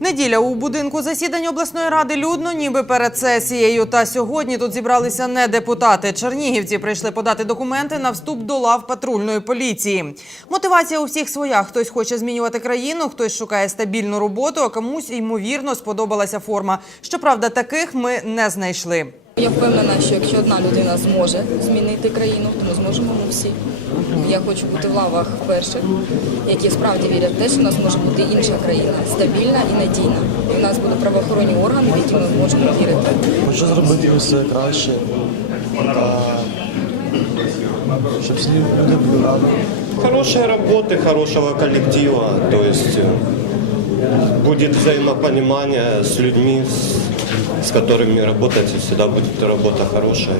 Неділя у будинку засідань обласної ради людно, ніби перед сесією. Та сьогодні тут зібралися не депутати. Чернігівці прийшли подати документи на вступ до лав патрульної поліції. Мотивація у всіх своя. Хтось хоче змінювати країну, хтось шукає стабільну роботу, а комусь ймовірно сподобалася форма. Щоправда, таких ми не знайшли. Я впевнена, що якщо одна людина зможе змінити країну, то ми зможемо ми всі. Я хочу бути в лавах перших, які справді вірять в те, що в нас може бути інша країна, стабільна і надійна. І в нас будуть правоохоронні органи, в які ми можемо вірити. Хочу зробити все краще та щоб всі люди були раді. Хорошей работы, хорошего коллектива, то есть э, будет взаимопонимание с людьми, с, с которыми работать, и всегда будет работа хорошая.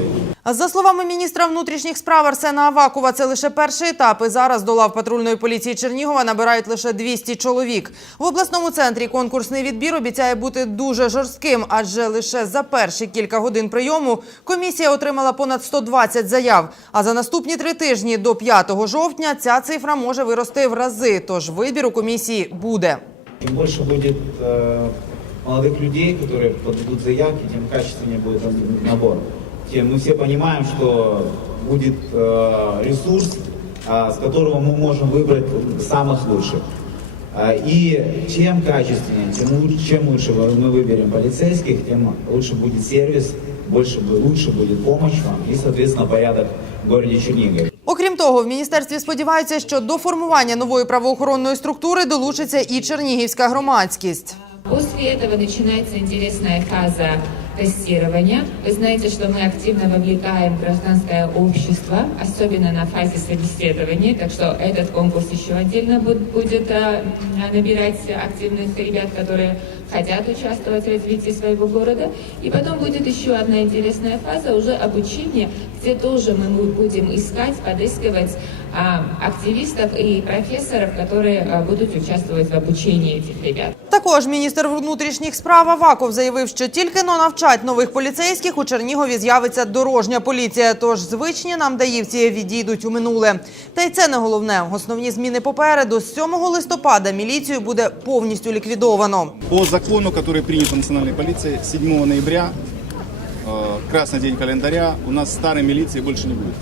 За словами міністра внутрішніх справ Арсена Авакова, це лише перший етап. І зараз до лав патрульної поліції Чернігова набирають лише 200 чоловік. В обласному центрі конкурсний відбір обіцяє бути дуже жорстким, адже лише за перші кілька годин прийому комісія отримала понад 120 заяв. А за наступні три тижні до 5 жовтня ця цифра може вирости в рази. Тож вибір у комісії буде. Чем больше будет э, молодых людей, которые подадут заявки, тем качественнее будет набор. Тем мы все понимаем, что будет э, ресурс, а, с которого мы можем выбрать самых лучших. А, И чем качественнее, чем лучше, чем лучше мы выберем полицейских, тем лучше будет сервис, больше, бу- лучше будет помощь вам и, соответственно, порядок в городе Чернигове. Окрім того, в міністерстві сподіваються, що до формування нової правоохоронної структури долучиться і чернігівська громадськість. После этого начинается интересная фаза тестирования. Вы знаете, что мы активно вовлекаем гражданское общество, особенно на фазе собеседования, так что этот конкурс еще отдельно буд- будет а, набирать активных ребят, которые хотят участвовать в развитии своего города. И потом будет еще одна интересная фаза уже обучения, где тоже мы будем искать, подыскивать а, активистов и профессоров, которые а, будут участвовать в обучении этих ребят. Також міністр внутрішніх справ Аваков заявив, що тільки но навчать нових поліцейських у Чернігові з'явиться дорожня поліція. Тож звичні нам даївці відійдуть у минуле. Та й це не головне. Основні зміни попереду. З 7 листопада міліцію буде повністю ліквідовано. По закону, который принят в национальной полиции, 7 ноября, э, красный день календаря, у нас старой милиции больше не будет.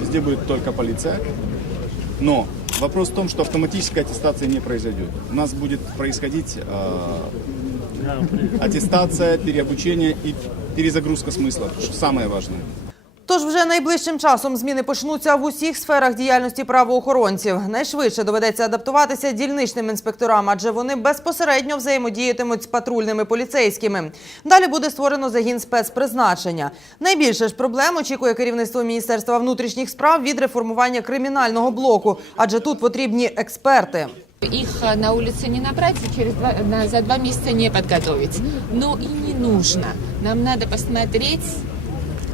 Везде будет только полиция. Но вопрос в том, что автоматическая аттестация не произойдет. У нас будет происходить э, аттестация, переобучение и перезагрузка смысла, что самое важное. Тож вже найближчим часом зміни почнуться в усіх сферах діяльності правоохоронців. Найшвидше доведеться адаптуватися дільничним інспекторам, адже вони безпосередньо взаємодіятимуть з патрульними поліцейськими. Далі буде створено загін спецпризначення. Найбільше ж проблем очікує керівництво Міністерства внутрішніх справ від реформування кримінального блоку, адже тут потрібні експерти. Их э, на улице не набрать через два, на- за два месяца не подготовить. Но и не нужно. Нам надо посмотреть,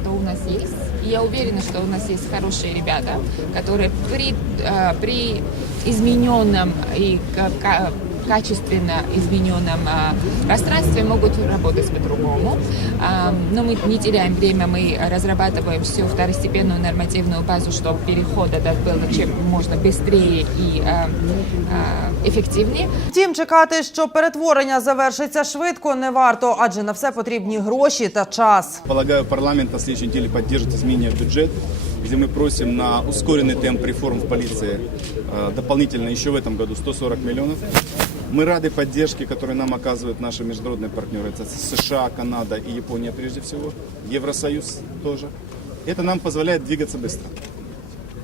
кто у нас есть. И я уверена, что у нас есть хорошие ребята, которые при, э, при измененном и качественно измененном э, пространстве могут работать по-другому. А, Но мы не теряем время, мы разрабатываем всю второстепенную нормативную базу, чтобы переход этот был чем можно быстрее и э, э, эффективнее. Втім, чекати, що перетворення завершиться швидко, не варто, адже на все потрібні гроші та час. Полагаю, парламент на следующей неделе поддержит изменения в бюджет, где мы просим на ускоренный темп реформ в полиции э, дополнительно еще в этом году 140 миллионов. Мы рады поддержке, которую нам оказывают наши международные партнеры. Это США, Канада и Япония прежде всего, Евросоюз тоже. Это нам позволяет двигаться быстро.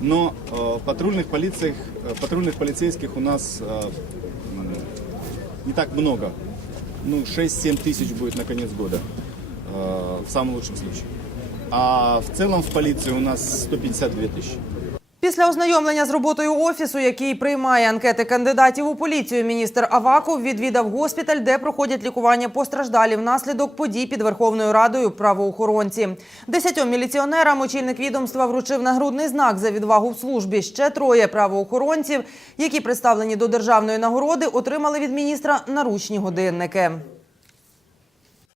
Но э, патрульных, полициях, э, патрульных полицейских у нас э, не так много. Ну, 6-7 тысяч будет на конец года, э, в самом лучшем случае. А в целом в полиции у нас 152 тысячи. Після ознайомлення з роботою офісу, який приймає анкети кандидатів у поліцію, міністр Аваков відвідав госпіталь, де проходять лікування постраждалі внаслідок подій під Верховною Радою правоохоронці. Десятьом міліціонерам очільник відомства вручив нагрудний знак за відвагу в службі. Ще троє правоохоронців, які представлені до державної нагороди, отримали від міністра наручні годинники.